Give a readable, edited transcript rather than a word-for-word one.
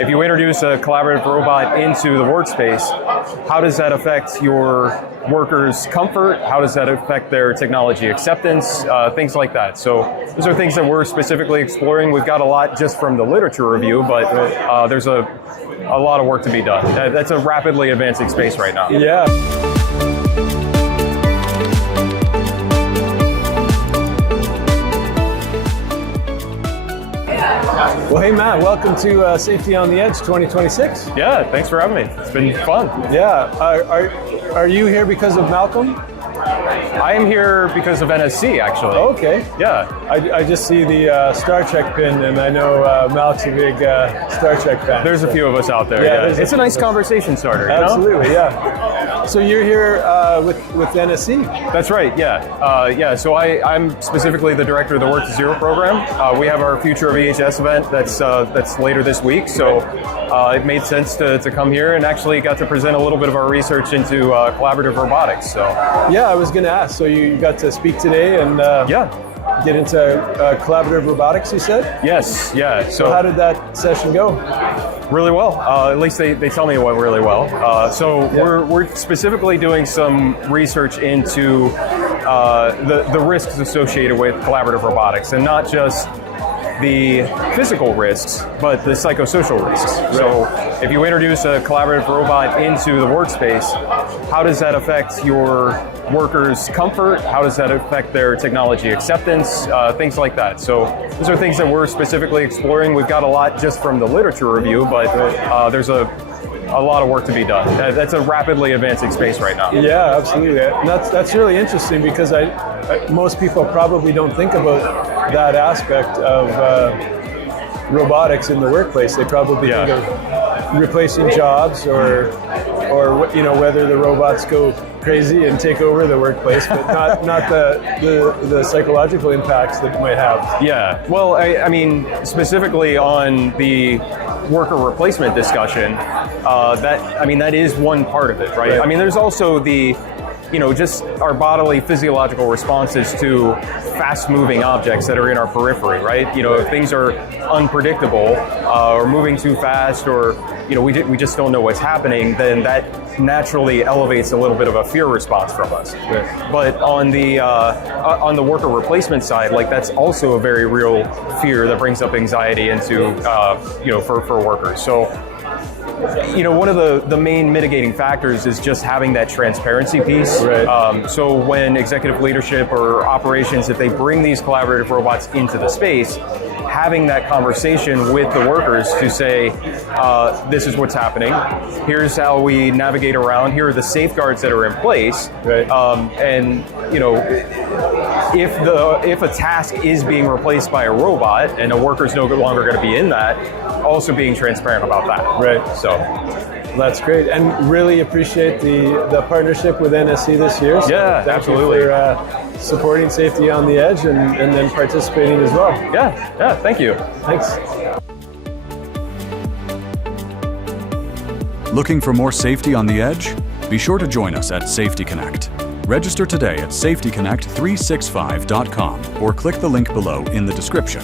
if you introduce a collaborative robot into the workspace, how does that affect your workers' comfort? How does that affect their technology acceptance? Things like that. So those are things that we're specifically exploring. We've got a lot just from the literature review, but there's a lot of work to be done. That's a rapidly advancing space right now. Yeah. Well, hey Matt, welcome to Safety on the Edge 2026. Yeah, thanks for having me. It's been fun. Yeah, are you here because of Malcolm? I am here because of NSC, actually. Okay. Yeah. I just see the Star Trek pin, and I know Mal's a big Star Trek fan. There's a few of us out there. Yeah. It's a nice conversation starter. Absolutely, you know? Yeah. So you're here with NSC? That's right, yeah. So I'm specifically the director of the Work to Zero program. We have our Future of EHS event that's later this week, so it made sense to come here and actually got to present a little bit of our research into collaborative robotics. So yeah, I was going to ask. So you got to speak today and get into collaborative robotics, you said? Yes, yeah. So how did that session go? Really well. At least they tell me it went really well. We're specifically doing some research into the risks associated with collaborative robotics, and not just the physical risks, but the psychosocial risks. Right. So if you introduce a collaborative robot into the workspace, how does that affect your workers' comfort? How does that affect their technology acceptance? Things like that. So those are things that we're specifically exploring. We've got a lot just from the literature review, but there's a lot of work to be done. That's a rapidly advancing space right now. Yeah, absolutely. And that's really interesting because most people probably don't think about that aspect of robotics in the workplace. They probably think of replacing jobs or whether the robots go crazy and take over the workplace, but not the psychological impacts that it might have. Yeah. Well, I mean, specifically on the worker replacement discussion, that is one part of it, right? I mean, there's also the just our bodily physiological responses to fast-moving objects that are in our periphery, right? If things are unpredictable or moving too fast, or we just don't know what's happening, then that naturally elevates a little bit of a fear response from us. Right. But on the worker replacement side, that's also a very real fear that brings up anxiety into for workers. So one of the main mitigating factors is just having that transparency piece. Right. So when executive leadership or operations, if they bring these collaborative robots into the space, having that conversation with the workers to say, this is what's happening, here's how we navigate around, here are the safeguards that are in place. Right. If a task is being replaced by a robot and a worker's no longer going to be in that, also being transparent about that. Right. So that's great, and really appreciate the partnership with NSC this year. So yeah, absolutely. For supporting Safety on the Edge and then participating as well. Yeah, thank you. Thanks. Looking for more Safety on the Edge? Be sure to join us at Safety Connect. Register today at safetyconnect365.com or click the link below in the description.